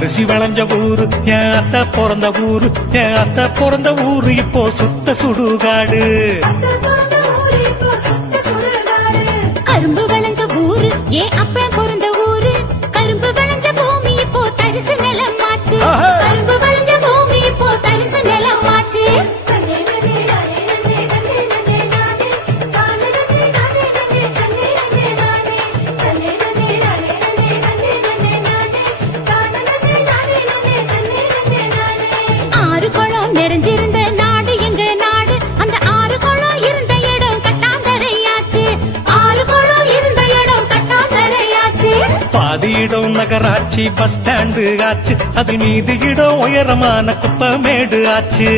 அரிசி விளைஞ்ச ஊரு என் அத்தை பிறந்த ஊரு, என் அத்தை பிறந்த ஊரு இப்போ சுத்த சுடுகாடு. கரும்பு விளைஞ்ச ஊரு என் அப்ப பிறந்த ஊரு, கரும்பு விளைஞ்ச பூமி இப்போ தரிசு நிலமாச்சு. கரும்பு விளைஞ்ச பூமி இப்போ தரிசு நிலமாச்சு. ஆறு குளம் நிறைஞ்சிருந்த நாடு எங்க நாடு, அந்த ஆறு குளம் இருந்த இடம் கட்டாந்தரையாச்சு. ஆறு குளம் இருந்த இடம் கட்டாந்தரையாச்சு. பாதி இடம் நகராட்சி பஸ் ஸ்டாண்டு ஆச்சு, அதில் மீதி இடம் உயரமான குப்பமேடு ஆச்சு.